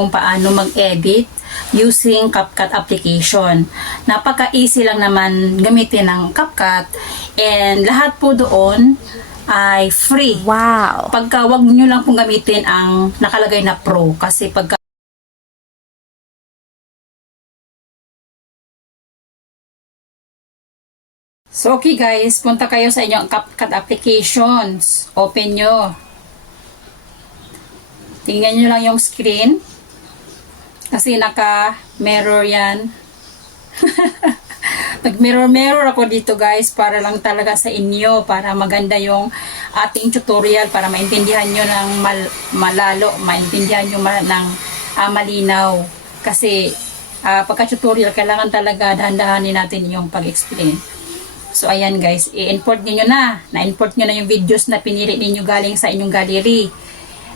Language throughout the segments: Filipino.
kung paano mag-edit using CapCut application. Napaka-easy lang naman gamitin ng CapCut and lahat po doon ay free. Wow! Pagka wag nyo lang pong gamitin ang nakalagay na Pro kasi pagka So okay guys, punta kayo sa inyong CapCut applications. Open nyo. Tingnan nyo lang yung screen. Kasi naka-mirror yan. Nag-mirror ako dito guys para lang talaga sa inyo. Para maganda yung ating tutorial. Para maintindihan nyo ng malalo. Maintindihan nyo ng malinaw. Kasi pagka-tutorial, kailangan talaga dahan-dahanin natin yung pag-explain. So ayan guys, i-import niyo na. Na-import nyo na yung videos na pinili ninyo galing sa inyong gallery.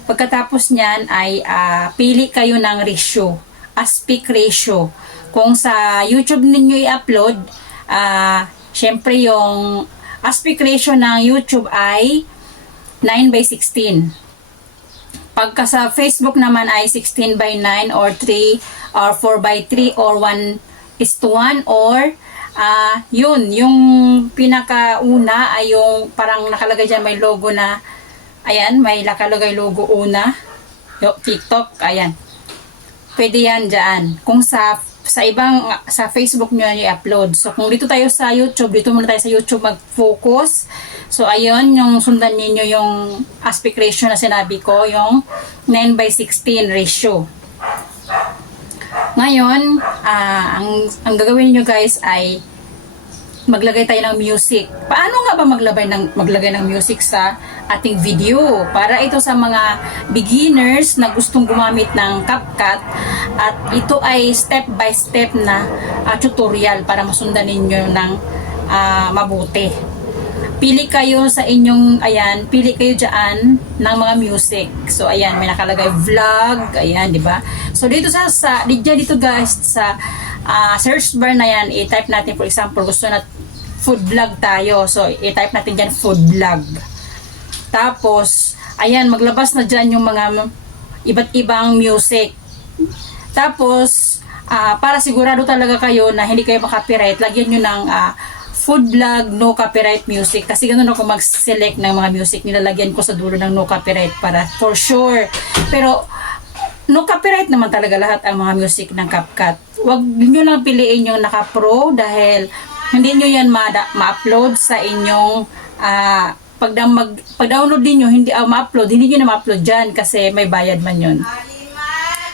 Pagkatapos niyan ay pili kayo ng ratio, aspect ratio. Kung sa YouTube ninyo i-upload, syempre yung aspect ratio ng YouTube ay 9:16. Pagka sa Facebook naman ay 16:9 or 3 or 4:3 or 1:1 or yun, yung pinakauna ay yung parang nakalagay dyan may logo na ayan, may nakalagay logo una. TikTok, ayan. Pwede yan dyan. Kung sa Facebook nyo i-upload. So, kung dito tayo sa YouTube, dito muna tayo sa YouTube mag-focus. So, ayun, yung sundan niyo yung aspect ratio na sinabi ko, yung 9:16 ratio. Ngayon, ang gagawin nyo guys ay maglagay tayo ng music. Paano nga ba maglagay ng music sa ating video? Para ito sa mga beginners na gustong gumamit ng CapCut at ito ay step by step na tutorial para masundan ninyo ng mabuti. Pili kayo sa inyong, ayan, pili kayo dyan ng mga music. So, ayan, may nakalagay vlog, ayan, di ba? So, dito dito guys, sa search bar na yan, i-type natin, for example, gusto na food vlog tayo. So, i-type natin dyan food vlog. Tapos, ayan, maglabas na dyan yung mga iba't ibang music. Tapos, para sigurado talaga kayo na hindi kayo makapiright, lagyan nyo ng food vlog, no copyright music. Kasi ganun ako mag-select ng mga music. Nilalagyan ko sa dulo ng no copyright para for sure. Pero, no copyright naman talaga lahat ang mga music ng CapCut. Huwag nyo lang piliin yung naka-pro dahil hindi nyo yan ma-upload sa inyong pag-download din nyo, hindi ma-upload, hindi nyo na ma-upload dyan kasi may bayad man yun.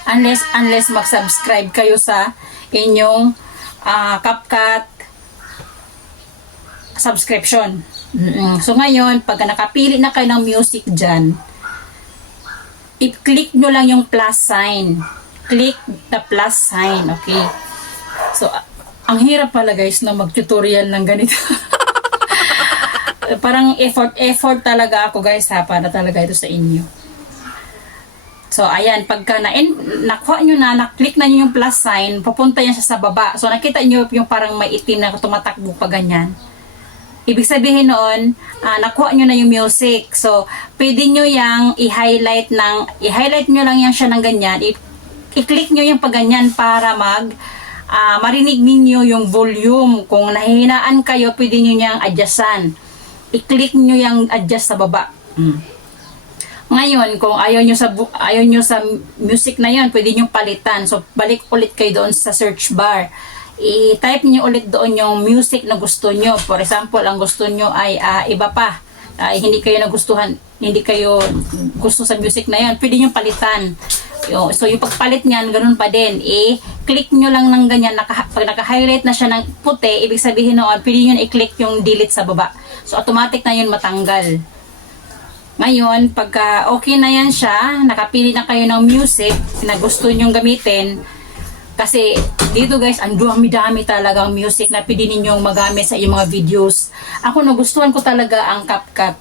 Unless mag-subscribe kayo sa inyong CapCut subscription. So ngayon, pag nakapili na kayo ng music dyan, i-click nyo lang yung plus sign. Click the plus sign, okay? So, ang hirap pala guys na mag-tutorial ng ganito. Parang effort talaga ako guys ha, para talaga ito sa inyo. So, ayan, pagka nakuha nyo na, na-click na nyo yung plus sign, pupunta yan siya sa baba. So, nakita nyo yung parang may itim na tumatakbo pa ganyan. Ibig sabihin noon, nakuha nyo na yung music. So, pwede nyo yang i-highlight nyo lang yan siya ng ganyan. I-click nyo yung pagganyan para marinig ninyo yung volume. Kung nahihinaan kayo, pwede nyo yang adjustan. I-click nyo yung adjust sa baba. Ngayon, kung ayaw nyo sa music na yon, pwede nyo palitan. So, balik ulit kayo doon sa search bar. I-type niyo ulit doon yung music na gusto nyo. For example, ang gusto nyo ay iba pa. Hindi kayo gusto sa music na yan. Pwede nyo palitan. So, yung pagpalit niyan, ganun pa din. I-click nyo lang ng ganyan. Pag naka-highlight na siya ng puti, ibig sabihin noon, pwede nyo i-click yung delete sa baba. So, automatic na yun matanggal. Ngayon, pagka okay na yan siya, nakapili na kayo ng music na gusto nyong gamitin, kasi dito guys, ang dami talagang music na pwede ninyong magamit sa iyong mga videos. Ako nagustuhan ko talaga ang CapCut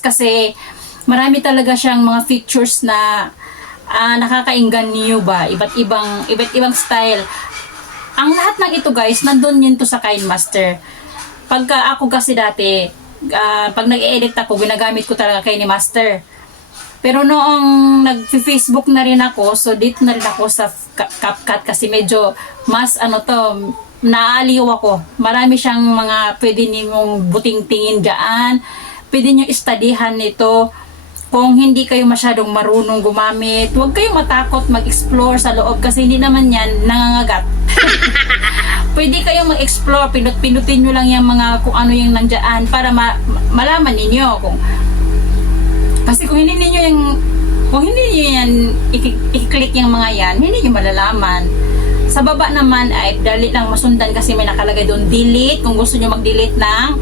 kasi marami talaga siyang mga features na nakakainganyo ba, iba't ibang style. Ang lahat ng ito guys, nandun yun to sa KineMaster. Pagka ako kasi dati, pag nag-edit ako, ginagamit ko talaga KineMaster. Pero noong nag-Facebook na rin ako, so dito na rin ako sa CapCut kasi medyo mas naaliw ako. Marami siyang mga pwede ninyong buting tingin dyan. Pwede nyo istadihan nito. Kung hindi kayo masyadong marunong gumamit, huwag kayong matakot mag-explore sa loob kasi hindi naman yan nangangagat. Pwede kayong mag-explore, pindutin nyo lang yung mga kung ano yung nandyan para malaman ninyo kasi kung hindi niyo yan i-click yung mga yan, hindi niyo malalaman. Sa baba naman ay dali lang masundan kasi may nakalagay doon delete kung gusto niyo mag-delete ng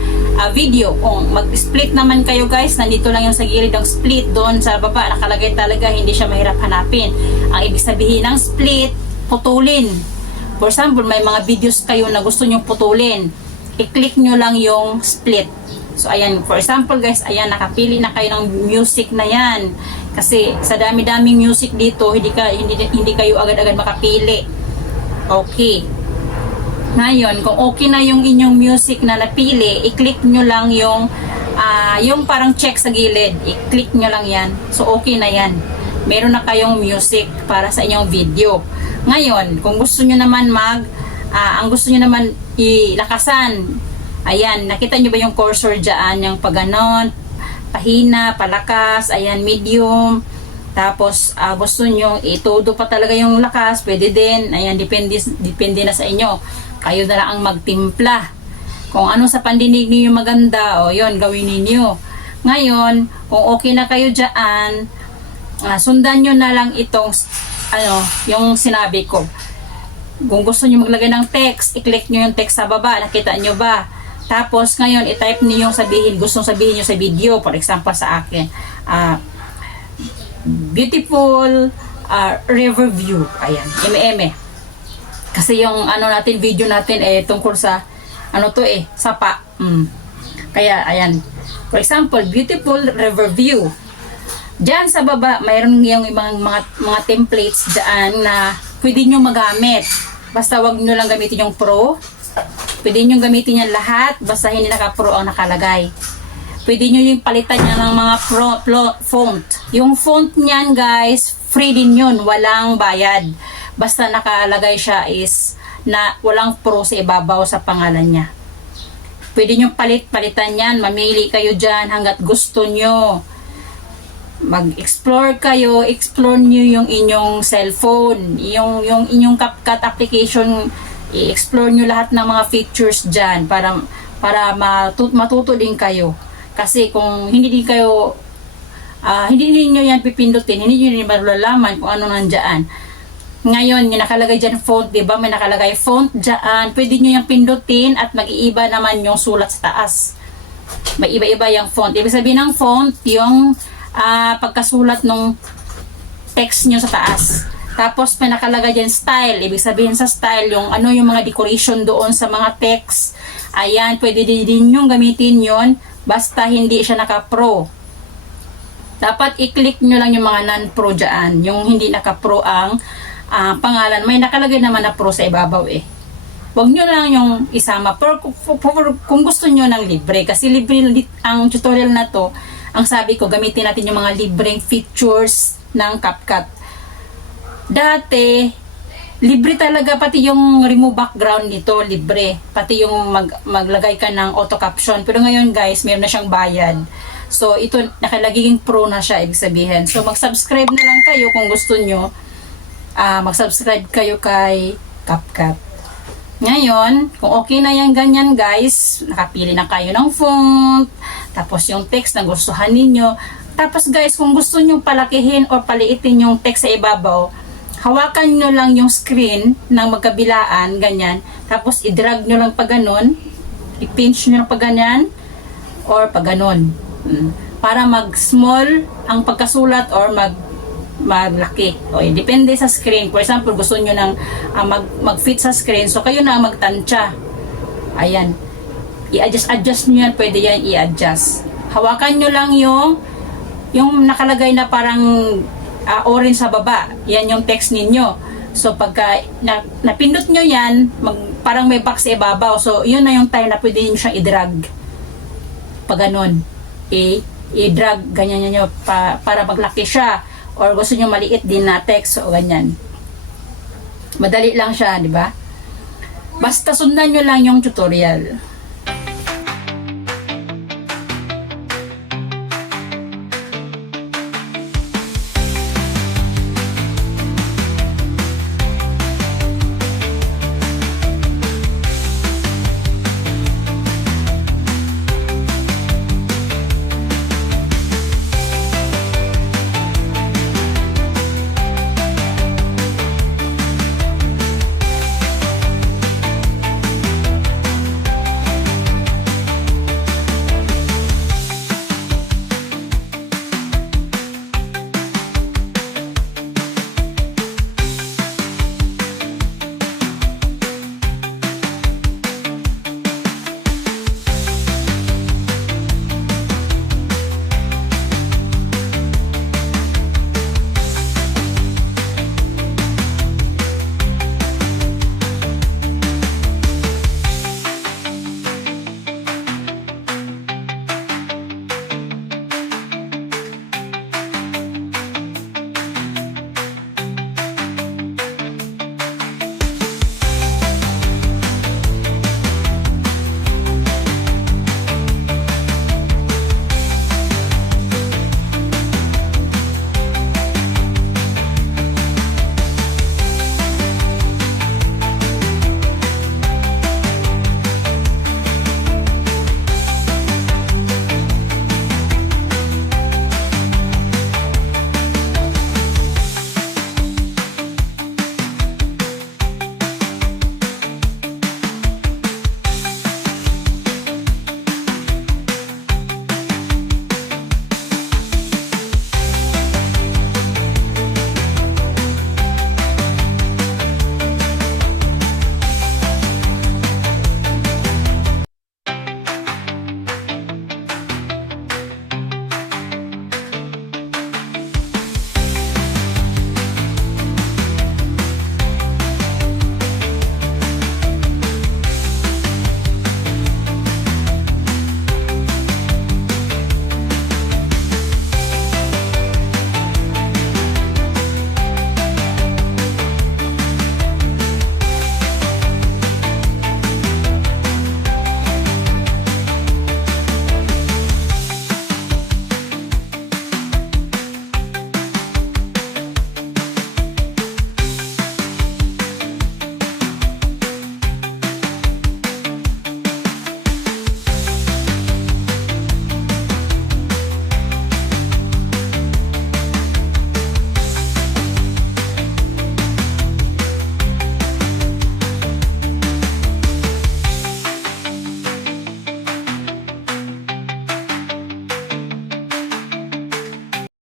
video. Kung mag-split naman kayo guys, nandito lang yung sa gilid ng split, doon sa baba nakalagay talaga, hindi siya mahirap hanapin. Ang ibig sabihin ng split, putulin. For example, may mga videos kayo na gusto nyo putulin, i-click nyo lang yung split. So ayan, for example guys, ayan, nakapili na kayo ng music na yan. Kasi sa dami-daming music dito, hindi kayo agad-agad makapili. Okay. Ngayon, kung okay na yung inyong music na napili, i-click nyo lang yung parang check sa gilid. I-click nyo lang yan. So okay na yan. Meron na kayong music para sa inyong video. Ngayon, kung gusto nyo naman ang gusto nyo naman ilakasan, ayan, nakita nyo ba yung cursor dyan? Yung pag ganon, pahina, palakas, ayan, medium. Tapos, gusto nyo itudo pa talaga yung lakas, pwede din. Ayan, depende na sa inyo. Kayo na lang ang magtimpla. Kung ano sa pandinig niyo maganda, o yun, gawin ninyo. Ngayon, kung okay na kayo dyan, sundan nyo na lang itong, yung sinabi ko. Kung gusto nyo maglagay ng text, i-click nyo yung text sa baba. Nakita nyo ba? Tapos, ngayon, i-type niyo yung gustong sabihin nyo sa video. For example, sa akin, beautiful river view. Ayan, eme. Kasi yung video natin tungkol sa sapa. Kaya ayan. For example, beautiful river view. Diyan sa baba, mayroon yung mga templates diyan na pwede niyo magamit. Basta wag niyo lang gamitin yung pro. Pwede niyo gamitin yan lahat basta hindi naka-pro ang nakalagay. Pwede nyo yung palitan niya ng mga font. Yung font niyan guys, free din yun. Walang bayad. Basta nakalagay siya is na walang pro sa ibabaw sa pangalan niya. Pwede nyo palitan yan. Mamili kayo dyan hanggat gusto nyo. Mag-explore kayo. Explore nyo yung inyong cellphone. Yung inyong CapCut application. I-explore nyo lahat ng mga features dyan para matuto din kayo. Kasi kung hindi din kayo, hindi niyo yan pipindutin, hindi niyo rin malalaman kung ano nandyan. Ngayon, yung nakalagay dyan font, diba? May nakalagay font dyan. Pwede nyo yung pindutin at mag-iiba naman yung sulat sa taas. May iba-iba yung font. Ibig sabihin ng font, yung pagkasulat ng text nyo sa taas. Tapos may nakalagay dyan style. Ibig sabihin sa style, yung yung mga decoration doon sa mga text. Ayan, pwede din yung gamitin yon. Basta hindi siya naka-pro. Dapat i-click nyo lang yung mga non-pro dyan. Yung hindi naka-pro ang pangalan. May nakalagay naman na pro sa ibabaw eh. Huwag nyo lang yung isama. Pero kung gusto nyo ng libre. Kasi libre ang tutorial na to. Ang sabi ko, gamitin natin yung mga libreng features ng CapCut. Dati, libre talaga, pati yung remove background nito, libre. Pati yung maglagay ka ng auto caption. Pero ngayon guys, meron na siyang bayad. So, ito, nakalaging pro na siya, ibig sabihin. So, mag-subscribe na lang kayo kung gusto nyo. Mag-subscribe kayo kay CapCut. Ngayon, kung okay na yan ganyan guys, nakapili na kayo ng font, tapos yung text na gustuhan ninyo. Tapos guys, kung gusto nyo palakihin o paliitin yung text sa ibabaw, hawakan nyo lang yung screen ng magkabilaan, ganyan. Tapos, i-drag nyo lang pa ganon. I-pinch nyo lang pa ganyan. Or pa ganon. Para mag-small ang pagkasulat or maglaki. O, depende sa screen. For example, gusto nyo nang mag-fit sa screen. So, kayo na magtansya. Ayan. I-adjust nyo yan. Pwede yan i-adjust. Hawakan nyo lang yung nakalagay na parang orange sa baba. Yan yung text ninyo. So, pagka napindot nyo yan, parang may box sa ibabaw. So, yun na yung time na pwede nyo siyang i-drag. Pag ganon. i-drag, ganyan nyo, para maglaki siya. Or gusto nyo maliit din na text, o ganyan. Madali lang siya, di ba? Basta sundan nyo lang yung tutorial.